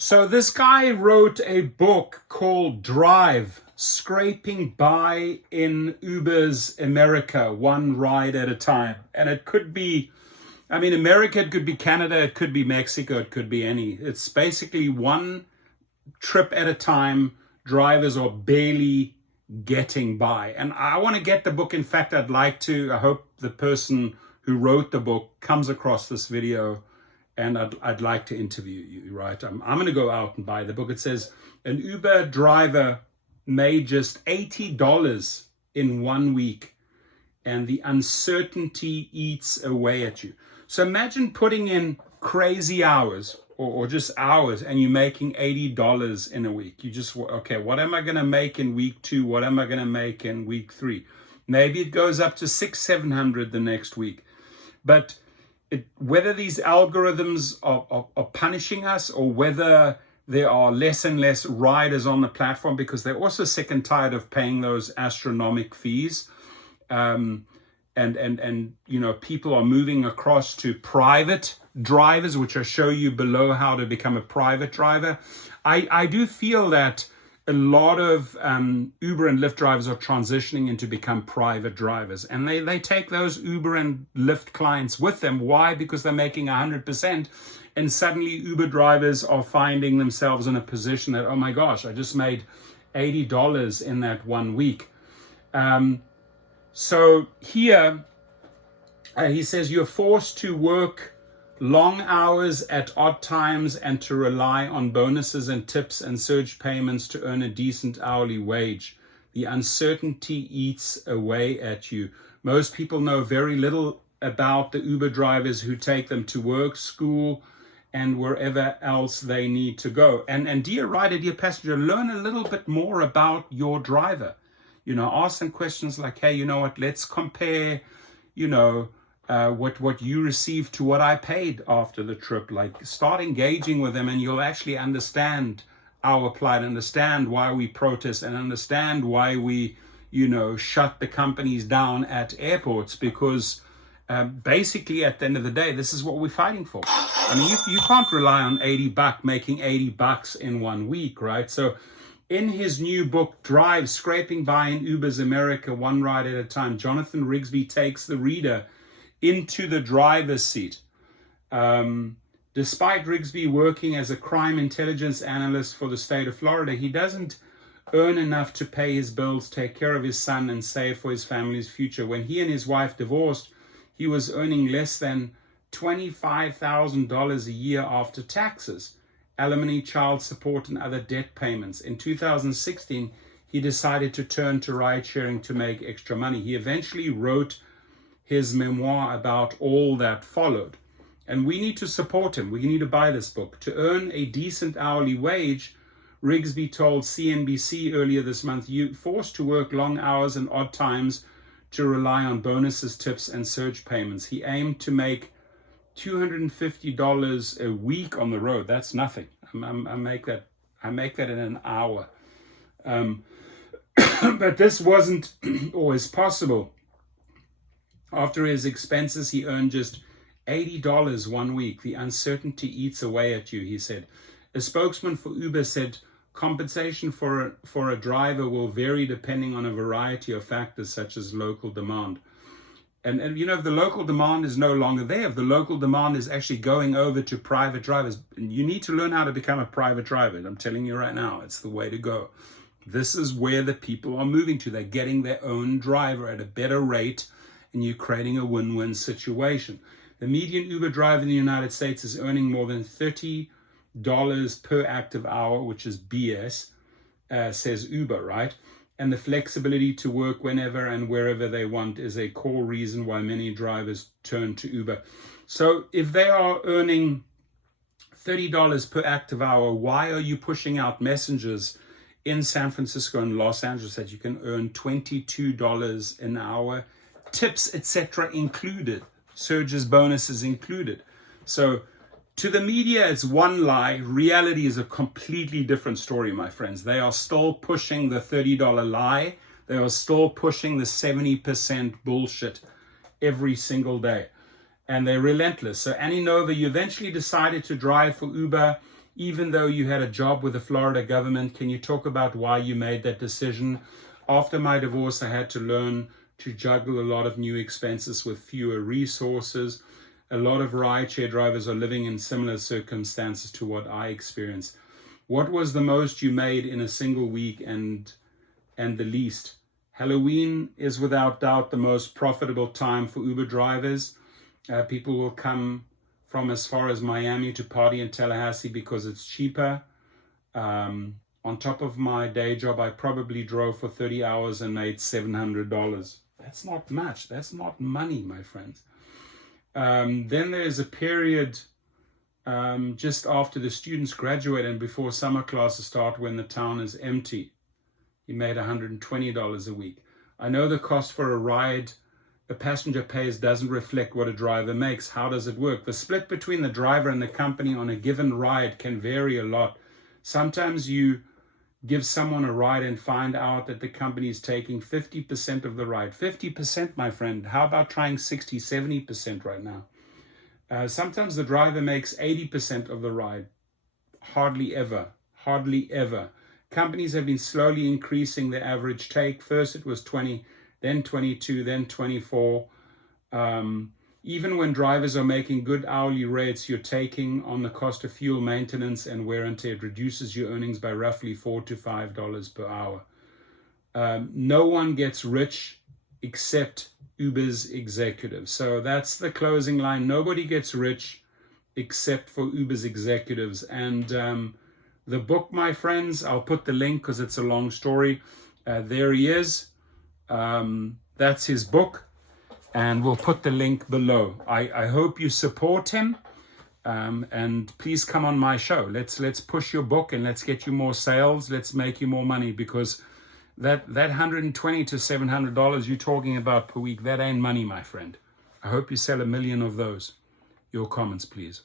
So this guy wrote a book called Drive, Scraping By in Uber's America, one ride at a time. And it could be, I mean, America, it could be Canada, it could be Mexico, it could be any. It's basically one trip at a time. Drivers are barely getting by. And I want to get the book. In fact, I hope the person who wrote the book comes across this video, and I'd like to interview you, right? I'm going to go out and buy the book. It says an Uber driver made just $80 in 1 week, and the uncertainty eats away at you. So imagine putting in crazy hours or just hours, and you're making $80 in a week. You just, okay, what am I going to make in week 2? What am I going to make in week 3? Maybe it goes up to $600-700 the next week. But whether these algorithms are punishing us, or whether there are less and less riders on the platform because they're also sick and tired of paying those astronomical fees, and you know, people are moving across to private drivers, which I show you below how to become a private driver. I do feel that a lot of Uber and Lyft drivers are transitioning into become private drivers, and they take those Uber and Lyft clients with them. Why? Because they're making 100%, and suddenly Uber drivers are finding themselves in a position that, oh my gosh, I just made $80 in that 1 week. So here he says you're forced to work long hours at odd times and to rely on bonuses and tips and surge payments to earn a decent hourly wage. The uncertainty eats away at you. Most people know very little about the Uber drivers who take them to work, school, and wherever else they need to go. And dear rider, dear passenger, learn a little bit more about your driver. You know, ask them questions like, hey, you know what, let's compare, you know, what you received to what I paid after the trip. Like, start engaging with them, and you'll actually understand our plight, understand why we protest, and understand why we, you know, shut the companies down at airports, because basically at the end of the day, this is what we're fighting for. I mean, you can't rely on making $80 in 1 week, right? So in his new book, Drive, Scraping By in Uber's America, One Ride at a Time, Jonathan Rigsby takes the reader into the driver's seat. Despite Rigsby working as a crime intelligence analyst for the state of Florida, he doesn't earn enough to pay his bills, take care of his son, and save for his family's future. When he and his wife divorced, he was earning less than $25,000 a year after taxes, alimony, child support, and other debt payments. In 2016, he decided to turn to ride sharing to make extra money. He eventually wrote his memoir about all that followed. And we need to support him. We need to buy this book. To earn a decent hourly wage, Rigsby told CNBC earlier this month, you're forced to work long hours and odd times to rely on bonuses, tips, and surge payments. He aimed to make $250 a week on the road. That's nothing. I make that in an hour. But this wasn't always possible. After his expenses, he earned just $80 1 week. The uncertainty eats away at you, he said. A spokesman for Uber said compensation for a driver will vary depending on a variety of factors such as local demand. And you know, if the local demand is no longer there, if the local demand is actually going over to private drivers, you need to learn how to become a private driver. I'm telling you right now, it's the way to go. This is where the people are moving to. They're getting their own driver at a better rate, and you're creating a win-win situation. The median Uber driver in the United States is earning more than $30 per active hour, which is BS, says Uber, right? And the flexibility to work whenever and wherever they want is a core reason why many drivers turn to Uber. So if they are earning $30 per active hour, why are you pushing out messengers in San Francisco and Los Angeles that you can earn $22 an hour, tips, etc. included, surges, bonuses included? So to the media, it's one lie. Reality is a completely different story, my friends. They are still pushing the $30 lie. They are still pushing the 70% bullshit every single day. And they're relentless. So Annie Nova, you eventually decided to drive for Uber. even though you had a job with the Florida government? Can you talk about why you made that decision? After my divorce, I had to learn to juggle a lot of new expenses with fewer resources. A lot of rideshare drivers are living in similar circumstances to what I experienced. What was the most you made in a single week and the least? Halloween is without doubt the most profitable time for Uber drivers. People will come from as far as Miami to party in Tallahassee because it's cheaper. On top of my day job, I probably drove for 30 hours and made $700. That's not much. That's not money, my friends. Then there's a period just after the students graduate and before summer classes start when the town is empty. He made $120 a week. I know the cost for a ride a passenger pays doesn't reflect what a driver makes. How does it work? The split between the driver and the company on a given ride can vary a lot. Sometimes you give someone a ride and find out that the company is taking 50% of the ride. 50%, my friend. How about trying 60, 70% right now? Sometimes the driver makes 80% of the ride. Hardly ever. Hardly ever. Companies have been slowly increasing the average take. First it was 20, then 22, then 24. Even when drivers are making good hourly rates, you're taking on the cost of fuel maintenance and wear and tear. It reduces your earnings by roughly $4 to $5 per hour. No one gets rich except Uber's executives. So that's the closing line. Nobody gets rich except for Uber's executives. And the book, my friends, I'll put the link because it's a long story. There he is. That's his book. And we'll put the link below. I hope you support him. And please come on my show. Let's push your book and let's get you more sales. Let's make you more money, because that $120 to $700 you're talking about per week, that ain't money, my friend. I hope you sell 1 million of those. Your comments, please.